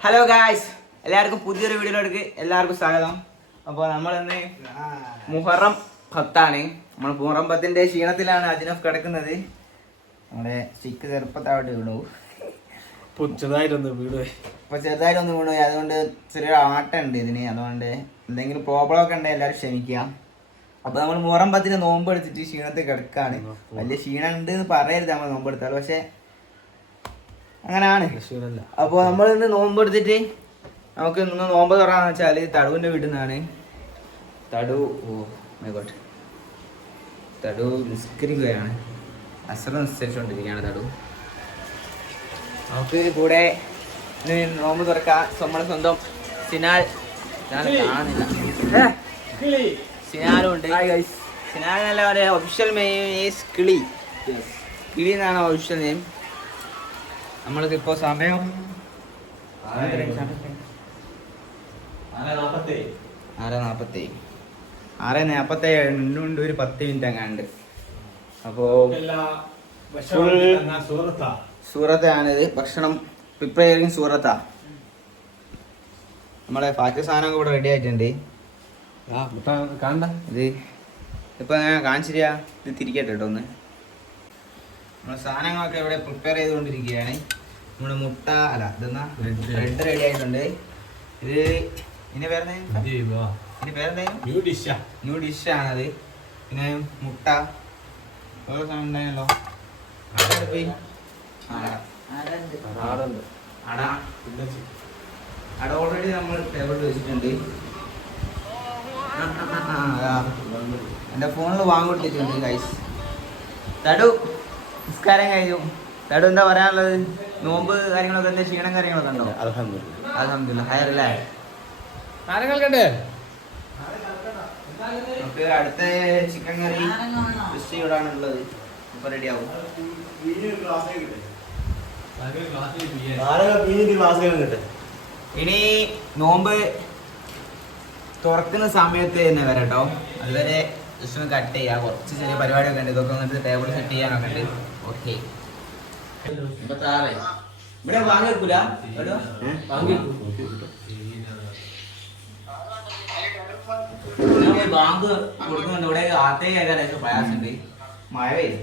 Hello guys, എല്ലാവർക്കും പുതിയൊരു വീഡിയോയിലേക്ക് എല്ലാവർക്കും സ്വാഗതം. അപ്പോൾ നമ്മളിന്ന് മുഹറം 10 നമ്മൾ മുഹറം 10 ക്ഷീണത്തിലാണ് അജ്നഫ് കിടക്കുന്നത്. നമ്മുടെ സ്റ്റിക്ക് ചെറുപ്പത്താവട്ട് വീണു, ചെറുതായിട്ടൊന്ന് വീണു. അതുകൊണ്ട് ചെറിയൊരു ആട്ടമുണ്ട് ഇതിന്. അതുകൊണ്ട് എന്തെങ്കിലും പ്രോബ്ലം ഒക്കെ ഉണ്ടെങ്കിൽ എല്ലാവരും ക്ഷമിക്കാം. അപ്പോൾ നമ്മൾ മുഹറം 10 നോമ്പ് എടുത്തിട്ട് ക്ഷീണത്തിൽ കിടക്കാണ്. വലിയ ക്ഷീണം ഉണ്ട് എന്ന് പറയരുത് നമ്മൾ നോമ്പ് എടുത്താൽ, പക്ഷെ അങ്ങനെയാണ്. അപ്പോൾ നമ്മൾ ഇന്ന് നോമ്പ് എടുത്തിട്ട് നമുക്ക് ഇന്ന് നോമ്പ് തുറന്ന് വെച്ചാൽ തടുവിൻ്റെ വീട്ടിൽ നിന്നാണ്. തടു നിസ്കരിക്കുകയാണ്, അസ്ര നിസ്കരിച്ചുകൊണ്ടിരിക്കുകയാണ് തടു. നമുക്ക് കൂടെ നോമ്പ് തുറക്കാം നമ്മുടെ സ്വന്തം സിനാൽ സിനാലും ഉണ്ട്. സിനാൽ എന്നല്ല പറയുക, ഒഫീഷ്യൽ നെയിം ഈസ് കിളി. കിളി എന്നാണ് ഒഫീഷ്യൽ നെയിം. നമ്മൾക്ക് ഇപ്പോൾ സമയം 6:47 ഉണ്ട്. ഒരു 10 മിനിറ്റ് അങ്ങാണ്ട്. അപ്പോൾ സൂറത്താണിത്. ഭക്ഷണം പ്രിപ്പയറിങ് സൂറത്താ. നമ്മളെ ബാക്കി സാധനമൊക്കെ ഇവിടെ റെഡി ആയിട്ടുണ്ട്. ഇത് ഇപ്പം ഞാൻ കാണിച്ചില്ല, ഇത് തിരിക്കട്ടെ കേട്ടോ ഒന്ന്. നമ്മൾ സാധനങ്ങളൊക്കെ ഇവിടെ പ്രിപ്പയർ ചെയ്തുകൊണ്ടിരിക്കുകയാണ്. നമ്മൾ മുട്ട അല്ല ഇതെന്നാ ബ്രെഡ് റെഡി ആയിട്ടുണ്ട്. ഇത് ഇതിൻ്റെ പേരെന്തായാലും ന്യൂ ഡിഷാണത്. പിന്നെ മുട്ട ഓരോ സാധനം ഉണ്ടായല്ലോ. അട ഓൾറെഡി നമ്മൾ ടേബിളിൽ വെച്ചിട്ടുണ്ട്. എൻ്റെ ഫോണിൽ വാങ്ങിക്കൊടുത്തിട്ടുണ്ട് ഗൈസ്. തടു നിസ്കാരം കഴിഞ്ഞു. തടു എന്താ പറയാനുള്ളത്? നോമ്പ് കാര്യങ്ങളൊക്കെ എന്താ, ക്ഷീണം കാര്യങ്ങളൊക്കെ ഉണ്ടോ? അൽഹംദുലില്ലാ ഹയറല്ലേ. നമുക്ക് അടുത്ത ചിക്കൻ കറി ഇവിടാണുള്ളത്. ഇപ്പൊ റെഡി ആവും. ഇനി നോമ്പ് തുറക്കുന്ന സമയത്ത് തന്നെ വരാം കേട്ടോ. അതുവരെ ജസ്റ്റ് ഒന്ന് കട്ട് ചെയ്യാം. കുറച്ച് ചെറിയ പരിപാടിയൊക്കെ ഉണ്ട്. ഇതൊക്കെ വന്നിട്ട് ടേബിൾ സെറ്റ് ചെയ്യാനൊക്കെ ഉണ്ട്. ഓക്കെ, ഇവിടെ വാങ്ങിക്കൂല, ബാങ്ക് കൊടുക്കുന്നുണ്ട്. ഇവിടെ ആത്തേ കേൾക്കാൻ പ്രയാസമുണ്ട്. മഴ പെയ്തു.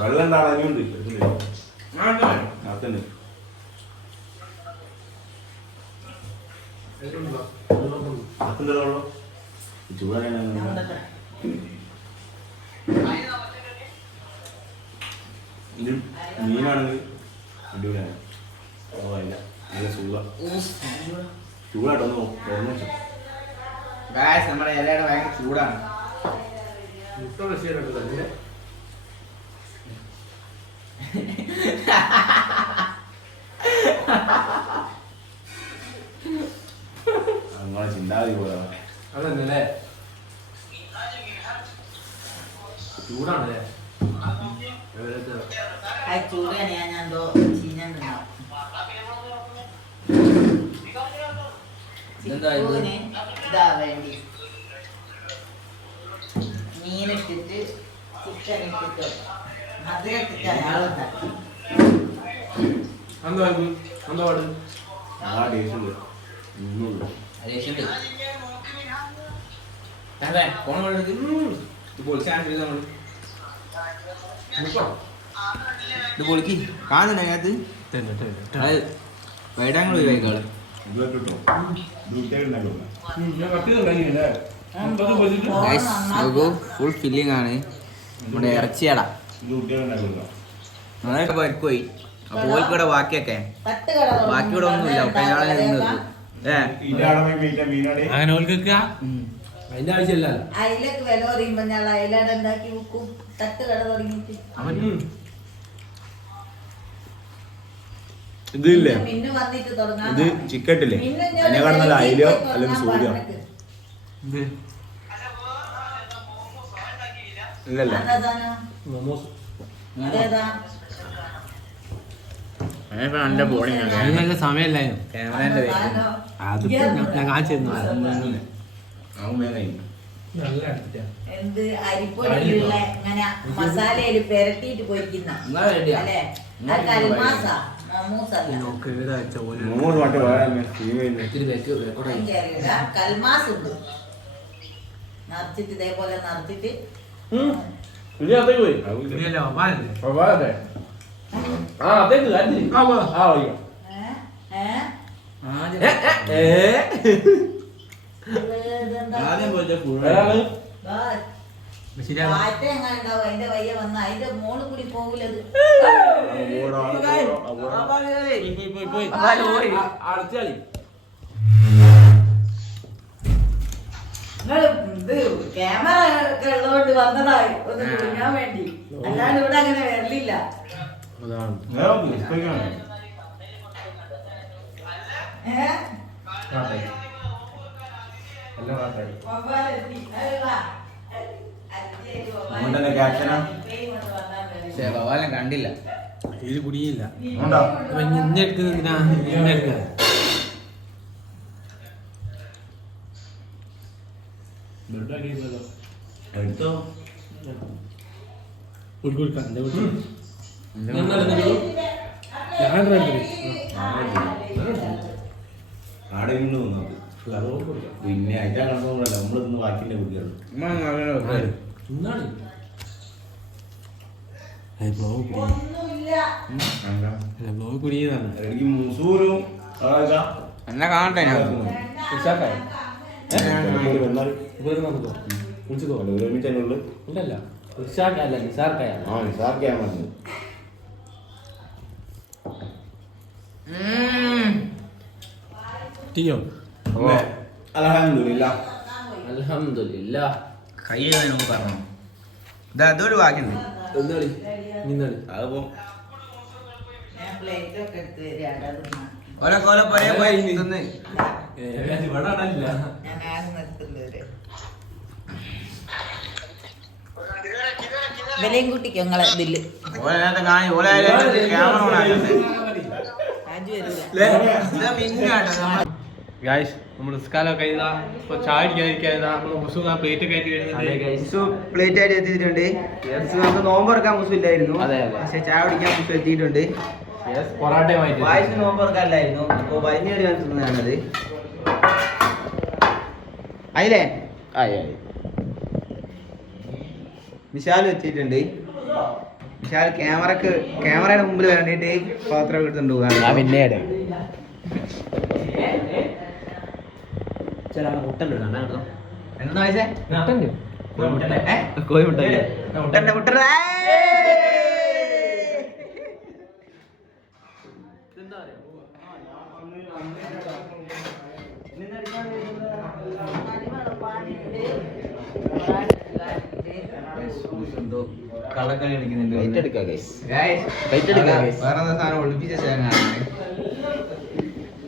വെള്ളം ഉണ്ടാകാനുണ്ട് മീനാണെങ്കിൽ അടിപൊളിയാണ്. നല്ല ചൂടായിട്ടൊന്ന് നമ്മുടെ ഇലയുടെ ഭയങ്കര ചൂടാണ്. അങ്ങനെ ചിന്താതി പോലെ അതല്ലേ ചൂടാണല്ലേ. ചൂടാണ്. ഞാൻ എന്തോ ചീഞ്ഞുണ്ടാവും. ഇതാ വേണ്ടി മീനിട്ടിട്ട് ചിക്കൻ ഇട്ടിട്ട് മധുരത്തിട്ടാണ് ആളുണ്ടാ എന്താ പാട് ആ ടേസ്റ്റ് ഉണ്ട് ഒന്നുമില്ല ഫോൺ ഇത് പൊളിക്ക് കാണുന്നുണ്ട് അതിനകത്ത് വൈഡാങ്ങൾ ഒഴിവായിക്കാള് ഇതൊക്കെ കിട്ടോ ദൂരത്തേക്ക് നോക്കൂ ഫുൾ ഫില്ലിംഗ് ആണ് നമ്മുടെ ഇറച്ചിയട നന്നായിട്ട് പരിക്കുപോയി അപ്പൊ ഓൽക്കൂടെ ബാക്കിയൊക്കെ ബാക്കിയൂടെ ഒന്നുമില്ല അപ്പൊ അയാളെ നിന്ന് അങ്ങനെ ഓൽക്കൊക്കെ അതിന്റെ ആവശ്യമല്ല അയിലക്ക് വില പറയുമ്പോ ഞാൻ അയിലട ഉണ്ടാക്കി വെക്കും തട്ട് കട തുടങ്ങിട്ട് ഇതില്ലേ മിന്നു വന്നിട്ട് തുടങ്ങാൻ ഇത് ചിക്കട്ടില്ലേ അതിനെ കാണുന്ന അയിലോ അല്ലെങ്കിൽ സൂര്യോ ഇല്ലല്ല മോമോസ് അതേതാ നല്ല ബോളിംഗ് അതിന് നല്ല സമയമില്ലായിരുന്നു ക്യാമറേന്റെ അത് ഞാൻ കാണിച്ചിരുന്നു നല്ല എന്ത് അരിപ്പൊടിയുള്ള ഇങ്ങനെ മസാലയില് പെരട്ടിയിട്ട് പൊരിക്കുന്ന അല്ലേ അത് കൽമാസ മമ്മൂസല്ല എനിക്കറിയില്ല കൽമാസ് ഉണ്ട് നിറച്ചിട്ട് ഇതേപോലെ നിറച്ചിട്ട് മാറ്റം എങ്ങനെ ഉണ്ടാവും അതിന്റെ വയ്യ വന്ന അതിന്റെ മോള് കൂടി പോകില്ലത് നിങ്ങള് ഇത് ക്യാമറ ഒക്കെ ഉള്ളതുകൊണ്ട് വന്നതായി ഒന്ന് കുടുങ്ങാൻ വേണ്ടി അല്ലാണ്ട് ഇവിടെ അങ്ങനെ വരലില്ല ഭഗവാനെ കണ്ടില്ല ഇത് കുടിയില്ല ഇന്നെ എടുക്കുന്നതിനാ ഇന്നെ എടുക്കുക എടുത്തോ ആടെ ഇന്ന് വന്നത് പിന്നെ അതിന്റെ കണക്കൊന്നുമല്ല നമ്മളിന്ന് ബാക്കിന്റെ കുട്ടിയാണ് എനിക്ക് മുസൂരും എന്നെ കാണട്ടെ ഞാൻ ഒരുമിച്ചുള്ളു ഉണ്ടല്ല നിസാർക്കല്ല നിസാർക്കയ ആ നിസാർക്കാ മതി ടീയോ അൽഹംദുലില്ലാ അൽഹംദുലില്ലാ കൈ നമുക്ക് പറഞ്ഞു ഇതാ അതൊരു ബാക്കിയുണ്ട് എന്നാളി നിന്നാളി അതിപ്പോ ഞാൻ പ്ലേറ്റ് ഒക്കെ എടുത്ത് തരാം ഓരോ കോല പോയി തിന്ന് ഞാൻ ആരും നിർത്തുന്നത് വിലയും കുട്ടിക്കോ നിങ്ങളെ ഇതില് ഓരോ കാണി ഓരോ ക്യാമറ ഓണാക്കുന്നത് രാജു വരില്ല ഗായ്സ് നമ്മൾ നിസ്കാരമൊക്കെ കഴിഞ്ഞാ ഇപ്പൊ ചായ അടിക്കാതിരിക്കാ നമ്മള് മുസ്ലിം പ്ലേറ്റ് കയറ്റി വരുന്നുണ്ട് പ്ലേറ്റ് ആയിട്ട് എത്തിയിട്ടുണ്ട് നമുക്ക് നോമ്പ് തുറക്കാൻ മുസ്ലിം ഇല്ലായിരുന്നു അതെ, അതെ. പക്ഷെ ചായ കുടിക്കാൻ മുസ്ലിം എത്തിയിട്ടുണ്ട് പൊറാട്ടയുമായിട്ട് വായിച്ച് നോമ്പ് തുറക്കാനില്ലായിരുന്നു അപ്പൊ വൈകുന്നേരം ഞാൻ തിന്നതാണത് അയില്ലേ വിശാൽ എത്തിയിട്ടുണ്ട് വിശാൽ ക്യാമറയുടെ മുമ്പിൽ വേണ്ടിയിട്ട് പാത്രം എടുത്തുകൊണ്ട് പോകാൻ പിന്നീട് എന്താ വായിച്ചേ കോഴിമുട്ടായി മുട്ടന്റെ മുട്ടന്റെ കള്ളക്കളി കളിക്കുന്നുണ്ട് വേറെ സാധനം ഒളിപ്പിച്ച ചേങ്ങാണ്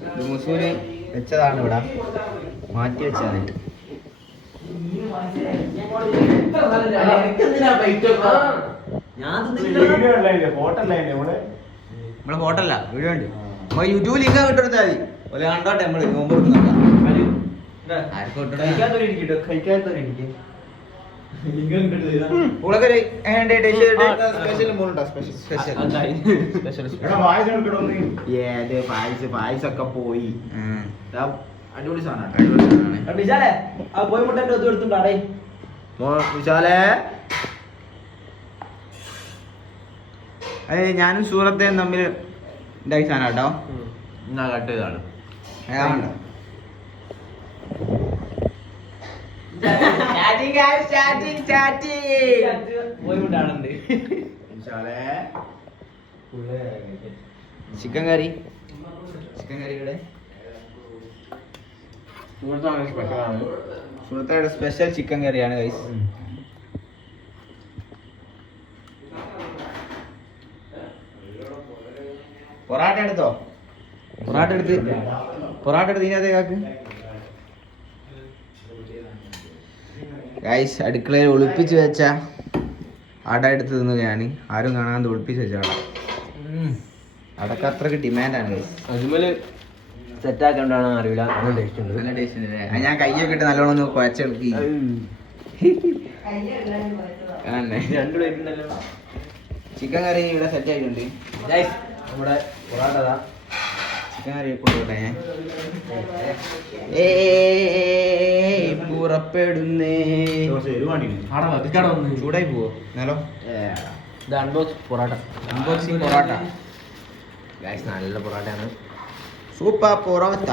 ഇത് മുസൂര് വെച്ചതാണ് ഇവിടെ മാറ്റി വെച്ചാണ് നമ്മളെ ഫോട്ടോല്ല വീഡിയോ ഉണ്ട് അപ്പൊ യൂട്യൂബ് ലിങ്ക് വിട്ടെടുത്താൽ മതി ഒരു കണ്ടോട്ടെ നമ്മള് നോമ്പ് ആർക്കും ഉളകരി സ്പെഷ്യൽ മൂന്നുണ്ടോ സ്പെഷ്യൽ എടാ വായിച്ച് എടുക്കണോ നീ? ഏത് പായസൊക്കെ പോയി അടിപൊളി സാധനം വിശാലേ ആ പോയി മുട്ടേന്റെ ഒന്നും എടുത്തുണ്ടാടേ വിശാലേ അത് ഞാനും സൂറത്തേയും തമ്മിൽ ഉണ്ടാക്കിയ സാധനം കേട്ടോ എന്നാ കട്ട് ചെയ്താണ് ഏതാണ്ടോ പോയി മുട്ടാണുണ്ട് വിശാലേ ചിക്കൻ കറി ഇവിടെ സ്പെഷ്യലാണ്. സുഹൃത്തുക്കളുടെ സ്പെഷ്യൽ ചിക്കൻ കറിയാണ് ഗൈസ്. പൊറാട്ട എടുത്തോ? പൊറാട്ട എടുത്ത് ഇതിനകത്തേക്ക് ഗൈസ്. അടുക്കളയിൽ ഒളിപ്പിച്ച് വെച്ച അട എടുത്ത് തിന്നുകയാണ്. ആരും കാണാതെ ഒളിപ്പിച്ച് വെച്ച അട. അടക്ക അത്രക്ക് ഡിമാൻഡാണ് ഗൈസ്. അതുപോലെ സെറ്റ് ആക്കണ്ടാണോ അറിയില്ല. നല്ല ടേസ്റ്റ് ഉണ്ട്. നല്ല ടേസ്റ്റ് ഉണ്ട്. ഞാൻ കയ്യൊക്കെ ഇട്ട് നല്ലോണം ഒന്ന് കുഴച്ചെടുക്കി. രണ്ട് പ്ലേറ്റ് ഉണ്ടല്ലോ. ചിക്കൻ കറി ഇവിടെ സെറ്റ് ആയിട്ടുണ്ട്. നമ്മുടെ പൊറാട്ട ചിക്കൻ കറി കൊണ്ടുപോട്ടെ ഞാൻ. പുറപ്പെടുന്നേ. ചൂടായി പോവോ എന്നാലോ? അൺബോക്സിംഗ് പൊറാട്ട. നല്ല പൊറാട്ടയാണ്. സൂപ്പർ പൊറോട്ട.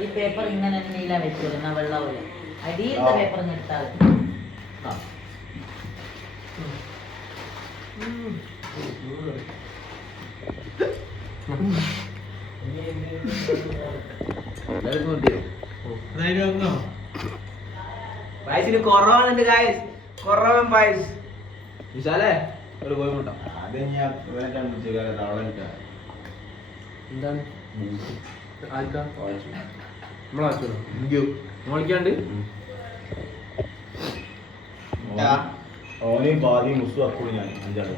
ഈ പേപ്പർ ഇങ്ങനെ നീല വെച്ചിരുന്ന വെള്ളം പോലെ അടിയിലത്തെ പേപ്പർ നിർത്താതെ പായസിന് കുറവാണുണ്ട് ഗായ്സ്. കുറവൻ പായസ്. വിശാലേ ഒരു കോഴിമുട്ട. എന്താണ് മോളിക്കാണ്ട് ഓന് ബാദി മുസ്തു അക്കുളി ഞാൻ അഞ്ചാള്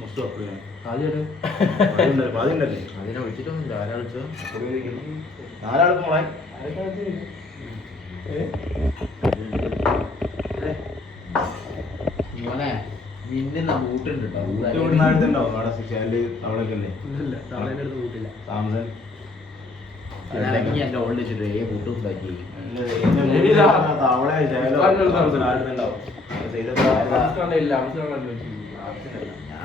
മുസ്തു അക്കുളി ഞാൻ ബാദി ഉണ്ടല്ലേ അതിനെ വിളിച്ചിട്ടൊന്നുമില്ല. ആരാ വിളിച്ചത്? നാലാൾക്ക് മോളെ മോനെ മിന്നുന്ന ബൂട്ടുണ്ട് കേട്ടോ. ഉണ്ടാവും അവിടെ ചാനല് അവളൊക്കെ അല്ലേ കൂട്ടില്ല. സാംസൺ എന്റെ ഓൾഡ് വെച്ചിട്ട് ഫുഡ് ഉണ്ടാക്കി. അവളെ ഞാൻ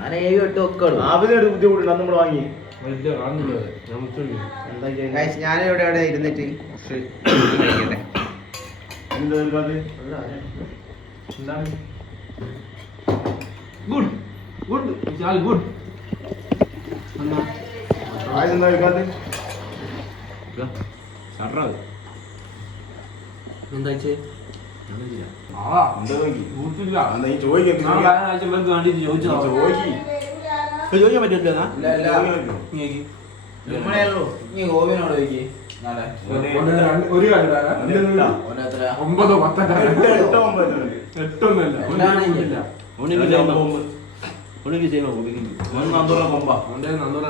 7-8 ഒക്കെ ആവിലൊരു ബുദ്ധിമുട്ടുണ്ട് നമ്മൾ വാങ്ങി. ഞാനിവിടെ അവിടെ ഇരുന്നിട്ട് കഴിക്കട്ടെ. Good good Vishal good. എന്താ ചോദിക്കാൻ പറ്റില്ല. ഗോവിനോട് ചോദിക്കേ. 9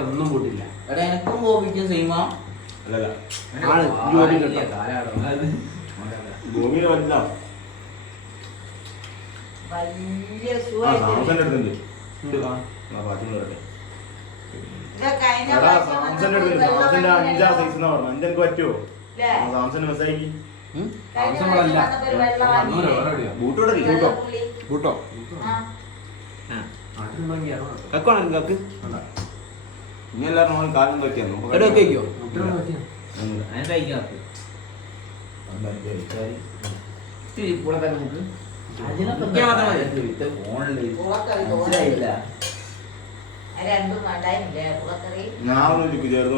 ഒന്നും കൂട്ടില്ല. എനക്കും ഗോപിക്കും സെയിമാ. ഭൂമിയിൽ വലുതാ വലിയ സാംസൺ എടുത്തിട്ടുണ്ട്. സാംസന്റെ എടുത്തിട്ടുണ്ട്. സാംസന്റെ 5-6 സൈസ് എന്നാ പറഞ്ഞു. 5 എനിക്ക് പറ്റുമോ? സാംസന്റെ മെസ്സായിക്ക് ബൂട്ടോ കക്ക് ഇനി എല്ലാവരും കാലം പറ്റിയാന്നോ ഞാൻ ഒന്നും ചേർന്നു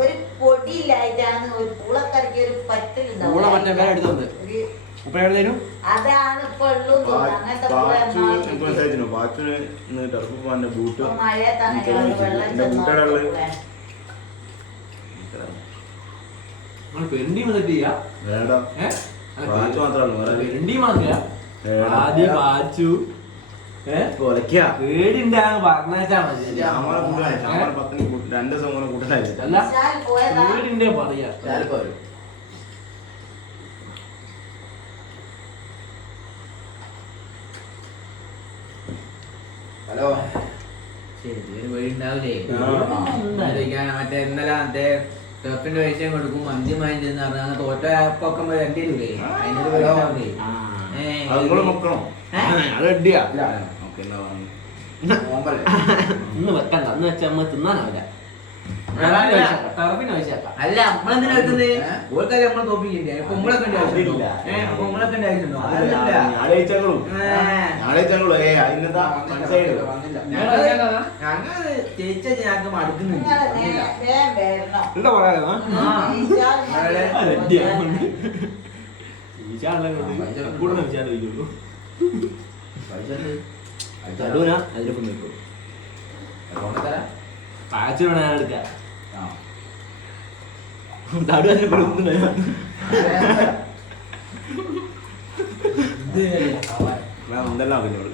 ഒരു പൊടിയില്ലായിട്ടാണ് ഒരു പുളക്കറിക്ക് ഒരു പറ്റലുണ്ടാവും. അതാണ് ഇപ്പൊ അങ്ങനത്തെ ബൂട്ട് മഴയത്താണ് വെള്ളം പെരണ്ടി സെറ്റ് ചെയ്യാ വേണ്ട വാച്ച് മാത്രമേ ഉള്ളൂ വേറെ പെരണ്ടി മാത്രല്ല ആദ്യം വാച്ചു ഒലക്കാ പേടിണ്ടാകും പറഞ്ഞാച്ചാ മതി ചാമറ കൂട്ടാനായി ചാമറ 10 2 ദിവസം കൂടെ കൂട്ടാനായി അല്ല പേടിണ്ടേ പറയാ ഹലോ ശരി ഒരു വഴി ഉണ്ടാവില്ലേ മറ്റേ ഇന്നലെ മറ്റേ ടർഫിന്റെ പൈസ കൊടുക്കും മന്തി വാങ്ങിച്ചെന്ന് പറഞ്ഞാൽ തോറ്റ ആപ്പൊക്കെ രണ്ടില്ലേ അതിനൊരു വഴി ഉണ്ടാവില്ലേ അതുകൂടെ നോക്കണോ അത് റെഡിയാ ഓക്കെ എന്നാ ഇന്ന് വെക്കണ്ട അന്ന് വെച്ചാൽ നമ്മൾ തിന്നാനാവില്ല ടർഫിന് പൈസയാക്കാം അല്ല നമ്മളെന്തിനാ വെക്കുന്നത് ഓർക്കാതെ നമ്മളെ തോപ്പിക്കണ്ടേ അപ്പൊ നമ്മളൊക്കെ ആവശ്യമുണ്ടോ അപ്പൊ നമ്മളൊക്കെ ആവശ്യമുണ്ടോ ഞായറാഴ്ചകളോ അതിനെന്താ മനസ്സിലായില്ലോ ഞങ്ങൾ ചേച്ച ഞങ്ങൾക്ക് മടുക്കുന്നുണ്ട് എന്താ പറയാ അതിലൊപ്പം നിൽക്കും പാച്ചിൽ ഞാൻ എടുക്കാം എന്തെല്ലാം പിന്നോട്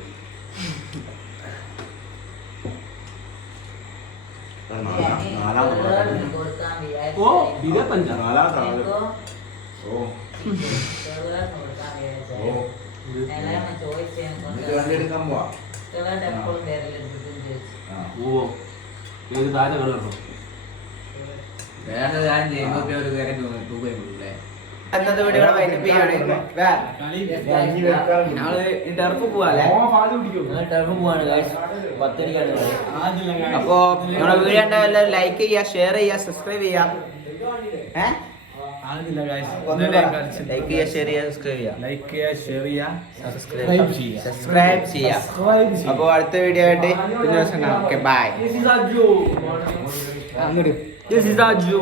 ഓ 25 നാലാമത്തെ ഓ വണ്ടി എടുക്കാൻ പോവാ ഓ ഏത് താരം കണ്ടോ വേറെ ഞാൻ ചെയ്യുമ്പോൾ ഒരു കാര്യം രൂപയല്ലേ അന്നത്തെ വീഡിയോ ഞങ്ങള് ടർഫ് പോവാല്ലേ ടർഫ് പോവാണ് 10 മണിക്കാണ് അപ്പൊ നമ്മളെ വീഡിയോ എല്ലാവരും ലൈക്ക് ചെയ്യുക ഷെയർ ചെയ്യുക സബ്സ്ക്രൈബ് ചെയ്യുക ലൈക്ക് ചെയ്യുക ഷെയർ ചെയ്യുക സബ്സ്ക്രൈബ് ചെയ്യുക അപ്പോൾ അടുത്ത വീഡിയോ ആയിട്ട് പിന്നെ ദിവസം കാണാം okay bye This is Aju.